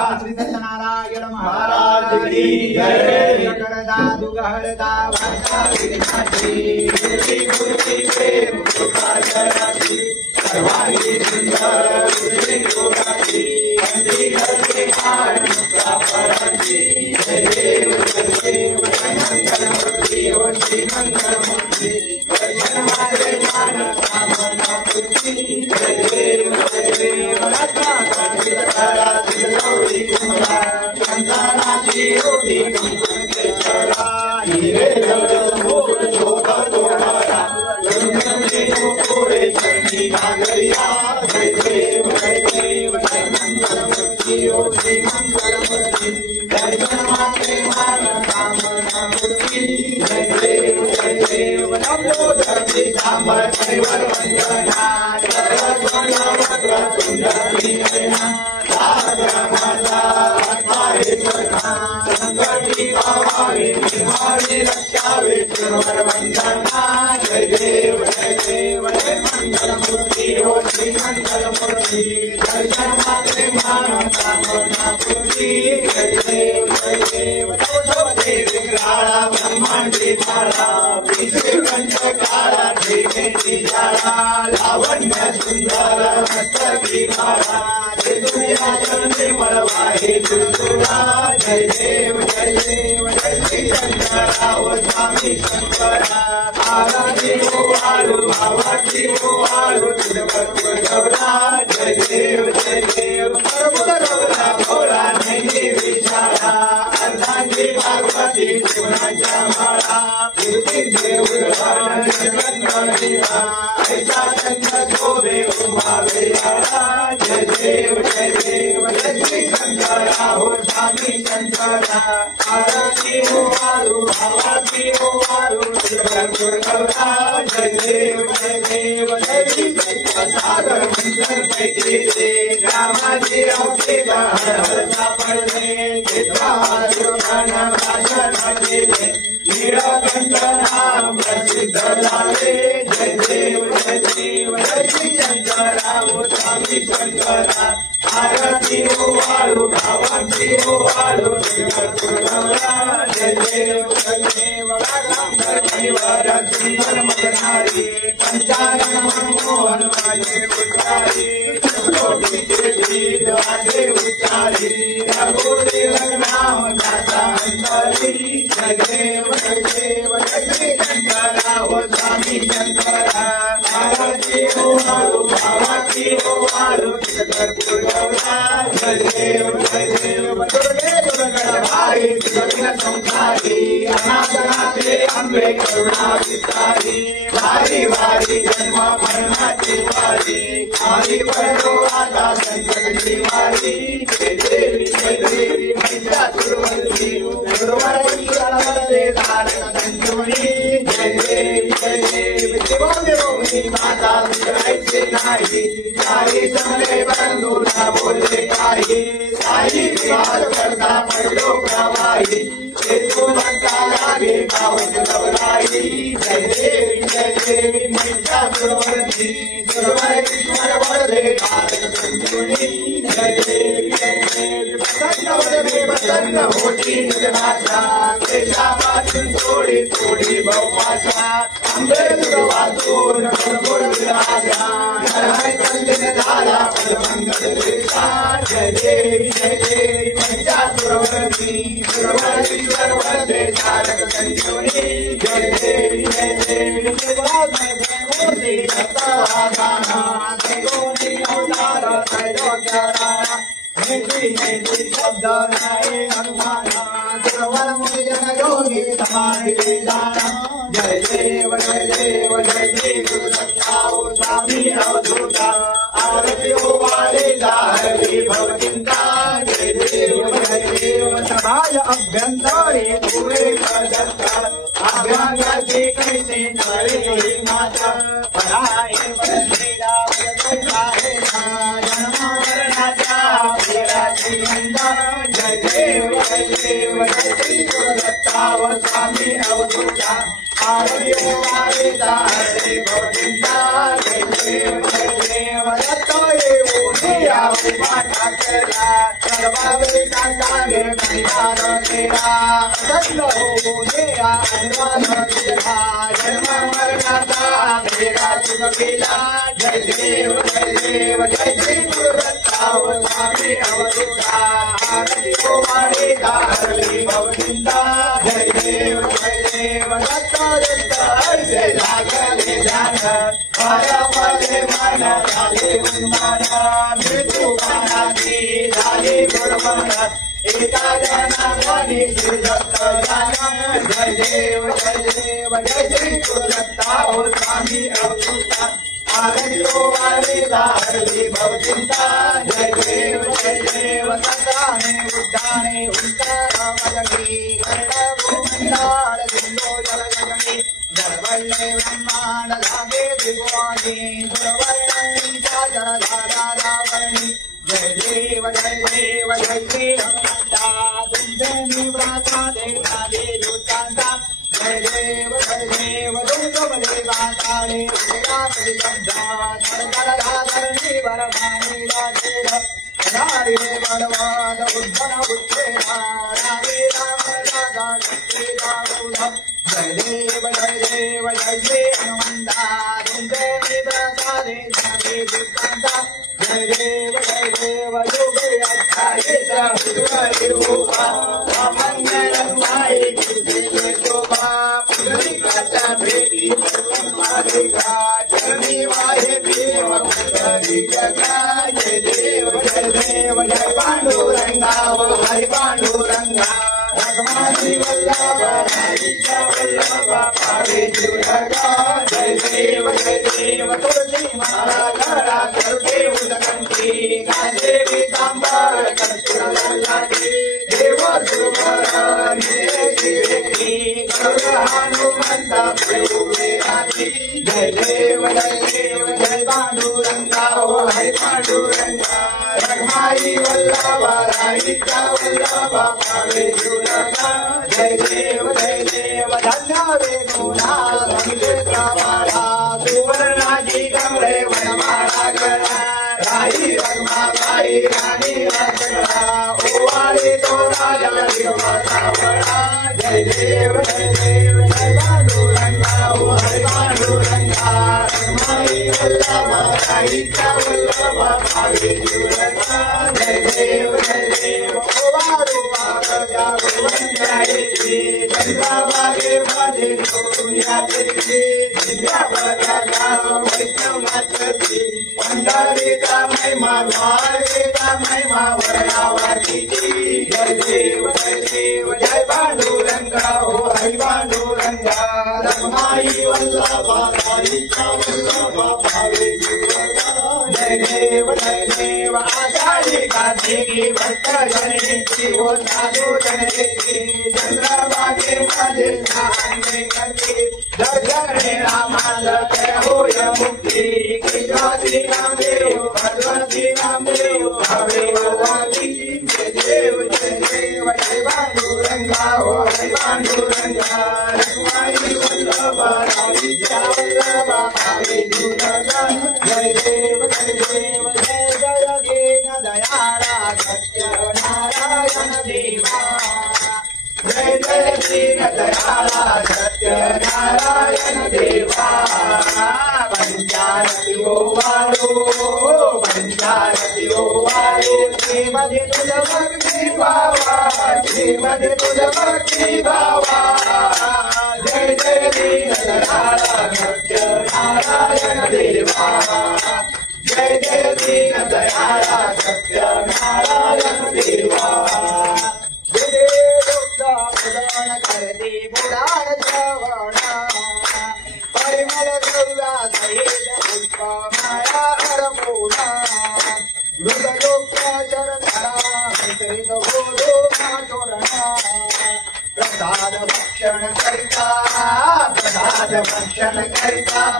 श्री सत्यनारायण महाराज की जय। गणदा दुगहरदा भरता विघ्नाची मूर्ति मूर्ति प्रेम कृपाचराची सर्वांगी सुंदर बुद्धि योगाची मंदिर के कारण पराची जय देव मंगल मूर्ति ओ श्री मंगल मूर्ति दर्शन मात्रे मान कामना पूर्ति जय देव रत्ना कांतिधरा दिलोरी कुमार संतानाची होती कुंकुमे चरा हीरे मोर शोभा तोमारा गंगे पूरे चरणी नागरिया जय देव जय मंगल मूर्ति ओ श्री मंगल मूर्ति दर्शन मात्रे मान कामना पूर्ति जय देव नमो धरती सामर परिवर वंदना तुंडी भावानी निर्माणी रक्षावे सुरवर वंदना जय देव जय मंगल मूर्ति ओ श्री मंगल मूर्ति दर्शन मात्रे मान कामना पूर्ति जय देव विग्रहाळा ब्रह्मांडी माळा विषय कंठकाळा देवेची जाला लावण्य सुंदर मस्तकी माळा दुनिया चरणे मळवाहे तुळतुळा जय देव जय श्री शंकरा ओ स्वामी शंकरा आराधी ओ आळू भावाची ओ आळू तुझवर गौरा जय देव गौरा भोळा नाही विचारा अर्धांगी भागवती गुणाच्या माळा कीर्ती देऊळ ऐसा चंद शोभे उमावे याला जय देव श्री शंकरा हो स्वामी शंकरा आरती हो आळू भावाची हो आळू तुझवर गौरा जय देव सागर मंथन पैकी रामाची औषध सापडले नीलकंठ नाम प्रसिद्ध झाले जय देव श्री शंकरा ओ स्वामी शंकरा आरती हो आळू भावाची हो आळू गौरा जय देव परिवार सुंदर मगनारी पंचायन मनमोहन माझे उच्चारी माझे उच्चारी रघुरी नाम दाता अंतरी जय देव श्री शंकरा ओ स्वामी शंकरा आरती हो आळू भावाची हो आळू गौरा जय देव दुर्गे दुर्गणभारी दुर्गण संसारी अनाथनाथे अंबे करुणा विस्तारी वारी वारी जन्म मरणाची वारी आली पडो आता संकटची वारी जय देवी महिषासुरमर्दिनी गुरुवरदे तारक संजीवनी जय देवी देवोनी माता विचारायचे नाही साई समले बंधू ना बोलले काही साई विवाद करता पडलो प्रवाही तू म्हणता लागे पावत गवराई जय देवी महिषासुरमर्दिनी गुरुवरेश्वर वरदे तारक संजीवनी जय देवी प्रसन्न होती निजनाशा केशापासून थोडी थोडी बहुभाषा आंबे वाचून भरपूर विराजा हराय कंदिन झाला पदमंगल देशा जय देवी महिषासुरमर्दिनी गुरुवरेश्वर वरदे तारक संजीवनी जय देवी शब्द नाही हनुमाना सर्वर मुनिजन योगी समाधि दाना जय देव गुरु सत्ताओ स्वामी अवधूता आरती हो वालेला हरि भवचिंता जय देव सभाय अभ्यंतरे पूरे दत्ता अभ्यांगाची कैसे नळे माता पराये पंचेदा जय देव श्री गुरुदत्ता व स्वामी अवधूता आरती हो वालेला हरि भवचिंता जय देव दत्त येऊन यावे माता केला सर्वावे सांगावे महिमा तेरा सत्य हो देया अनुमान तुझा जन्म मरणाचा मेरा तुझ केला जय देव जय श्री गुरुदत्ता हो स्वामी अवधूता आरती को मारे हरली भवनिंदा जय देव दत्ता दत्ता ऐसे लागले जान माया पले मन झाले उन्मान मृत्यू मनाची झाली बडबड एका जनाने दत्त जान जय देव जय श्री गुरुदत्ता हो स्वामी अवधूता आरती को मारे हरली भवनिंदा जय देव सत्राने उद्धाने उत्तरमजगी कर्णभूमंडाळ दिलो जलगगनी जलवल्ले ब्रह्मांड लागे त्रिभुवनी दुर्वर्णीचा जलधारा रावणी जय देव जय श्री हनुमंता तुमचे निवासा देवा देवतांचा जय देव दुर्गमले गाताळे जगापतिलब्धा सरकलधारणी वरमाणी राजेर नारी बलवाद उद्धन बुद्धेरा रामे राम जय देव जय श्री हनुमंता तुमचे प्रसादे जागे दुकांता जय देव योगे अध्याये रूपा मंगल माये तुझे शोभा पुरी कथा भेटी मारेगा चरणी वाहे भीम पुरी जगा जय देव जय पांडुरंगा हरि पांडुरंगा रघुनाथी वल्लभ वल्लभ पावे जुरगा जय देव तुलसी माला धरा करुणे उदकंती गाजे पीतांबर कर्पूर लल्लाटी देव सुभर निरेखी गरुड़ हनुमंता प्रेमे राती जय देव जय पांडुरंगा हरि पांडुरंगा रघुनाथी वल्लभ वल्लभ पावे जुरगा जय देव धन्यावे गुणा संगीता माला सुवर्णाजी कमळे वनमाळा गळा राही रखमाबाई राणी रचना ओवाळी तो राजा देवा सावळा जय देव जय पांडुरंगा हरि पांडुरंगा रखमाई वल्लभ राहीचा वल्लभ पावे जुरगा जय देव ओवाळू आगजा गोवंतायेची चंद्राबागे माझे पुण्याची जिल्ह्याभराला वैष्णवनाथची पंढरीचा महिमा द्वारकेचा महिमा वर्णावाची जय देव जय पांडुरंगा हो हरि पांडुरंगा रखमाई वल्लभा हरीचा वल्लभा पावे जय देव आषाढी कार्तिकी भक्त जनेची हो साधू जनेची चंद्रभागे माझे साने करते दर्शने रामाला होय मुक्ती कृष्णाची नामदेव भगवती नामदेव भावे भगवती जय देव जय पांडुरंगा हो हरि पांडुरंगा रखमाई वल्लभा हरीचा वल्लभा पावे जुरगा जय देव जय दीन दयाळा सत्यनारायण देवा जय दीन दयाळा सत्यनारायण देवा पंचारती ओवाळू श्रीमती तुझ भक्ती भावा श्रीमती तुझ भक्ती भावा जय दीन दयाळा सत्यनारायण देवा जय दीन दयाळा सत्यनारायण देवा जय उदान करते बुडाण श्रवणा परिमल द्रव्या सहित पुष्पमाळा हरमोणा मृगयोग्य चरणा मिश्रित गोधो माधुरणा प्रसाद भक्षण करिता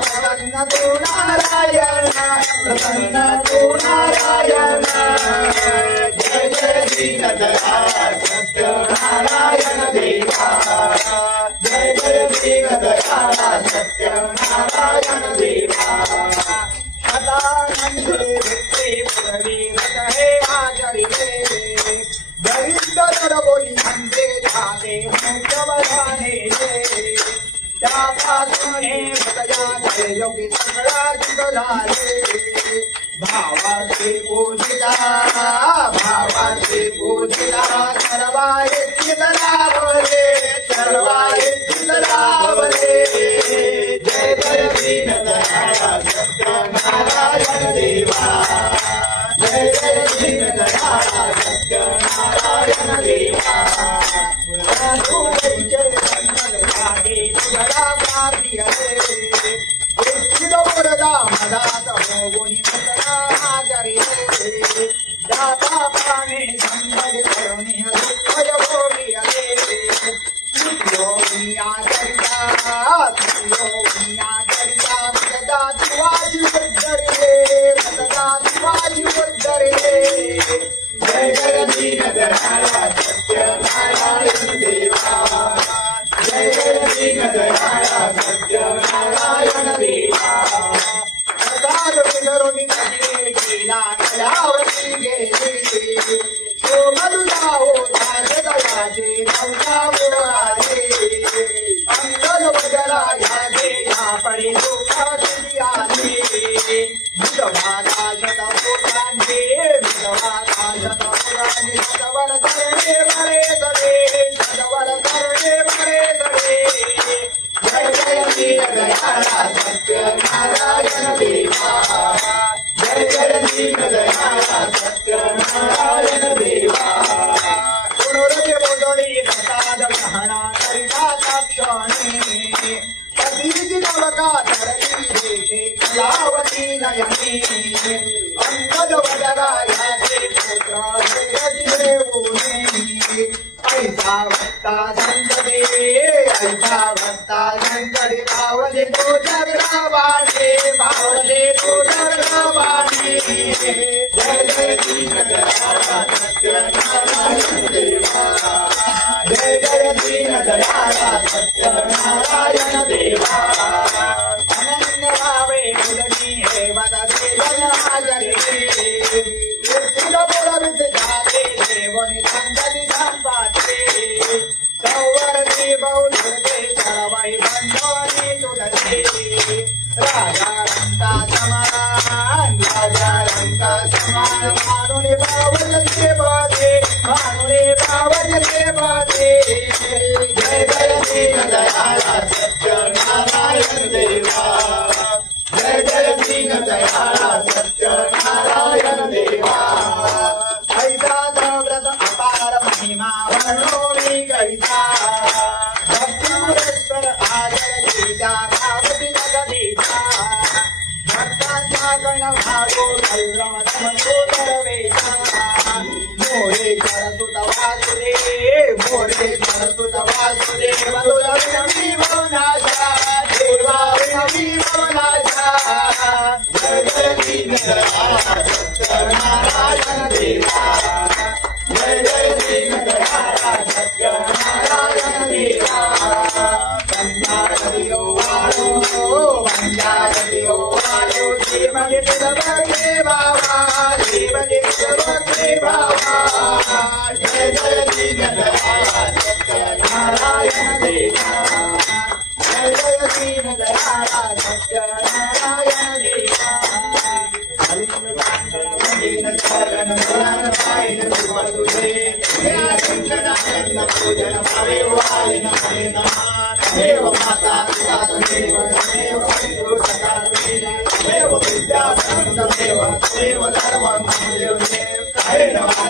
प्रसन्न तू नारायण जय दीन दयाळ सत्यनारायण देवा जय दीन दयाळ सत्यनारायण देवा सदानंद भक्ती पुरवी दरिद्र बोली अंधे जाते मुख्यवधाने त्यापासून भटजा योगी सगळा जुग झाले भावाचे पूजिता सर्वाये चितलावले जय जय दीनदयाळ सत्यनारायण देवा जय जय दीनदयाळ सत्यनारायण देवा वरदा मदात होगुणी दातापाने संबल करुणी दुःखय भोगी योगी आचरिता सदा शिवाजी उद्धरे जय जय दीनदयाळ सत्यनारायण देवा जय जय दीनदयाळ सत्यनारायण देवा सदाद विधरुणी केला कलावती गेली तो मधुराओ दयाचे नवसा बुडाले अंगद बदला याचे या पडे दुःखाची आले विधवा दाशता पोटांचे सदवर करणे बरे सरे जय जय दीनदयाळ सत्यनारायण देवा जय जय दीनदयाळ सत्यनारायण देवा पुनरुद्य बोधडी प्रसाद ग्रहणा करिता क्षणे कधीची नवका धरणी देशे कलावती नयनी अंगद वदरा याचे पुत्र देवने ऐसा भक्ता संगदे बावले तो जगरावाणे जय जय दीनदयाळ सत्यनारायण देवा जय जय दीनदयाळ सत्यनारायण देवा अनन्य भावे मुदनी हे वदते जनाजरे जाते देवनी संगती संपाते सौवर्णी बहुधे चळवाई बंधोनी तुलते राजा रंका समान मानुले बावजले बाधे जय जय दीनदयाळ सत्यनारायण देवा जय जय दीनदयाळ सत्यनारायण देवा ऐसा व्रत अपार महिमा वर्णोनी कैसा भक्तीश्वर आदर गीता भावती जगदीता भक्तांचा गण भागो कल्लम समोदर वेता मोरे करसुत वासुदेव विनमी भवनाजा देवा विनमी भवनाजा जय जय दीनदयाळ सत्यनारायण देवा जय जय दीनदयाळ सत्यनारायण देवा वंजारदियो जीवने सबके बाबा जय जय दीनदयाळ सत्यनारायण देवा जय जय दीनदयाळ सत्यनारायण देवा शरण पूजन भावे वालिन हरे नमः देव माता पिता देव देव विद्या देव देव धर्म देव हरे नमः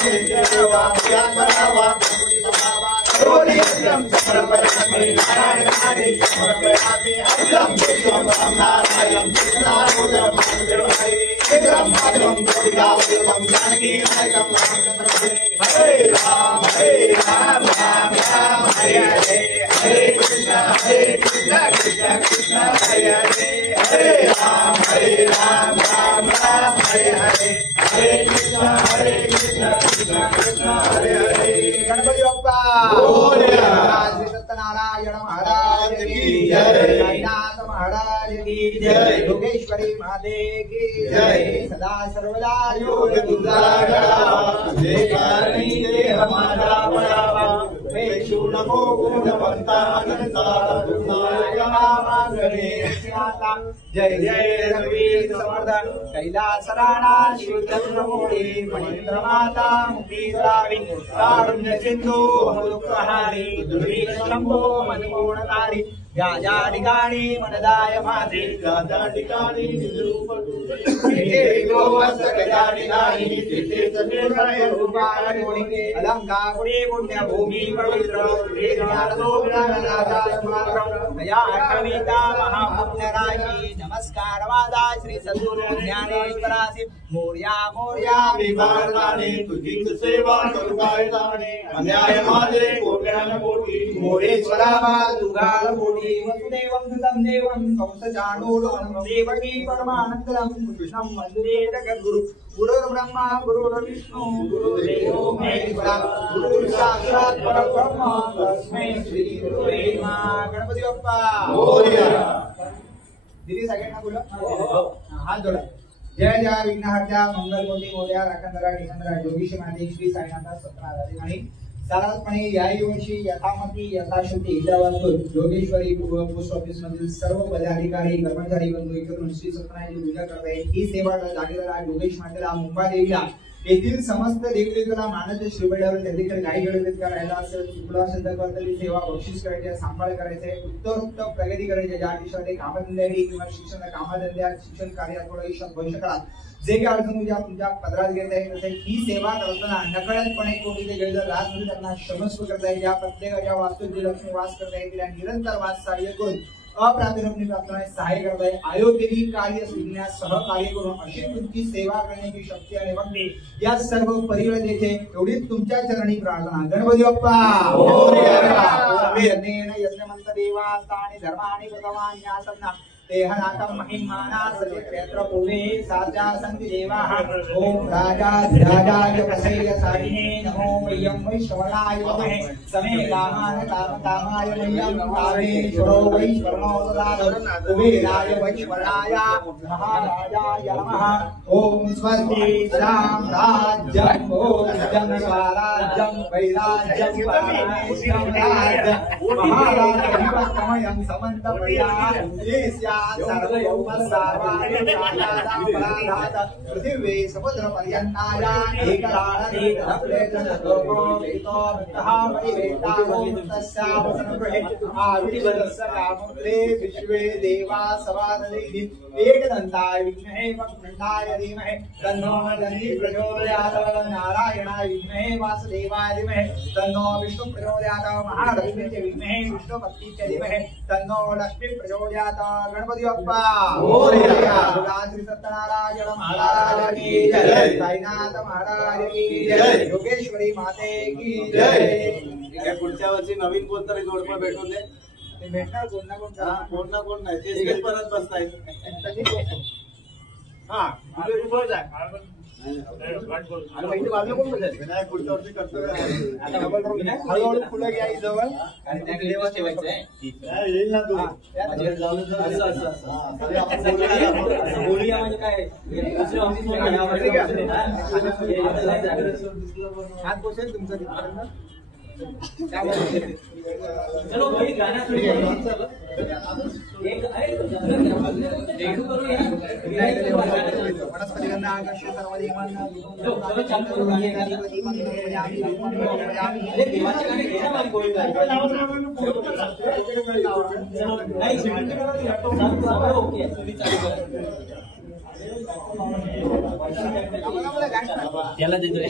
देवा व्याकरवा नारायण समर्पयामि अखिलं विश्वं नारायणं कृष्णामुदं हरे भद्रं गोपिकावल्लभं जानकीनायकं हरे राम राम राम हरे हरे हरे कृष्ण कृष्ण कृष्ण हरे हरे हरे राम राम राम हरे हरे हरे कृष्ण कृष्ण कृष्ण हरे हरे गणपति बप्पा श्री सत्यनारायण महाराज की जय साईनाथ महाराज की जय योगेश्वरी माते की जय सदा सर्वदा योग दुर्गा जय कारणी देह माझा पडावा वेशू नको गुणवंता जय जय रघुवीर समर्थ कैलास राणा शिवचंद्रमोळी मणींद्र माता मुक्तीद्रावी कारुण्य सिंधू दुःखहारी दुर्वीशंभो मनमोहनकारी ज्या ज्या ठिकाणी मनदाय माझे त्या त्या ठिकाणी अलंकापुरी पुण्यभूमी पवित्र महापुण्यराशी नमस्कार वादा श्री सद्गुरु ज्ञानेश्वरासी मोर्या मोर्या विभारताने तुझीच सेवा करू काय जाणे अन्याय माझे कोट्यान कोटी मोरेश्वरा तुगाल कोटी वसुदेवं सुतं देवं कंसचाणूरं देवकी परमानंदं कृष्णं वन्दे जगद्गुरु गुरुर्ब्रह्मा गुरुर्विष्णु गुरुर्देवो महेश्वरा गुरुर्साक्षात् परब्रह्म तस्मै श्री गुरुवे नमः गणपती बाप्पा मोरया दीदी सगळ्यांना बोला हात जोडा जय जय विघ्नहर्त्या मंगलमूर्ती मोरया राखणदारा निखंदरा जोगीश माते श्री साईनाथ सत्यनारायण आणि साधारणपणे याही वर्षी यथामती यथाशक्ती इजावास्तून योगेश्वरी पोस्ट ऑफिस मधील सर्व पदाधिकारी कर्मचारी बंधू एकत्र श्री सत्यनारायणची पूजा करत आहेत। ही सेवा जागेदार योगेश मातेला मुंबई देवीला येथील समस्त देवदेवतांना मानद श्रीबेडावर त्यांच्याकडे काही गडबड करायला असेल चुकला असेल तर कर्तव्य सेवा बक्षीस करायचे सांभाळ करायचे उत्तर प्रगती करायची ज्या दिवसामध्ये कामधंद्याची किंवा शिक्षण कामधंद्यात शिक्षण कार्यात थोडं भविष्यकाळात जे काही अडचण उद्या तुमच्या पदरात घेत आहे तसे ही सेवा करताना नकळतपणे कोणी ते गैर राज म्हणून त्यांना क्षमस्व करता येईल या प्रत्येकाच्या वास्तूत लक्ष्मी वास करता येईल निरंतर वास सहाय्य करून अप्रातिरंभिक प्रार्थना सहाय्य करता येईल आयोध्येची कार्य सिद्धण्यास सहकार्य करून अशी तुमची सेवा करण्याची शक्ती आणि भक्ती या सर्व परिवर्तेचे एवढीच तुमच्या चरणी प्रार्थना गणपती बाप्पा यज्ञमंत देवास्तानि धर्माणि भगवान् यासन्ना देहनाकं महिमाना सर्वत्र पूरे साध्या सन्ति देवाः ओम राजाधिराजाय प्रसैय साधिने नमो वयं वैश्रवणाय नमः समे कामान कामकामाय मह्यं कामेश्वरो वैश्वरो ददातु कुबेराय वैश्वराय महाराजाय नमः ओम स्वस्ति साम्राज्यं भोज्यं स्वराज्यं वैराज्यं परमेश्वरं राज्यं महाराजं समन्तप्रिया पृथिवी समुद्र पर्यंताय विश्वे देवा सवादि एकदन्ताय विद्महे वक्रतुण्डाय धीमहि तन्नो दन्ति प्रचोदयात् नारायणाय विद्महे वासुदेवाय धीमहि तन्नो विष्णु प्रचोदयात् महालक्ष्मी च विद्महे विष्णुपत्नी च धीमहि तन्नो लक्ष्मी प्रचोदयात् गणपति बाप्पा मोरया श्री सत्यनारायण महाराज की जय साईनाथ महाराज की जय योगेश्वरी माते की जय पुढच्या वर्षी नवीन कोणतरी जोडपं भेटून दे ते भेटणार कोण ना कोण नाही तेच परत बसताय हा विनायक पुढच्या वर्षी कर्तव्य हळूहळू फुलं घ्या जवळ आणि येईल ना तू बोलूया म्हणजे काय हात बसेल तुमचा तिथपर्यंत चलो भाई गाना सुनिए एक वनस्पतिगंधा आकर्ष्य सर्वदेवान त्याला देतोय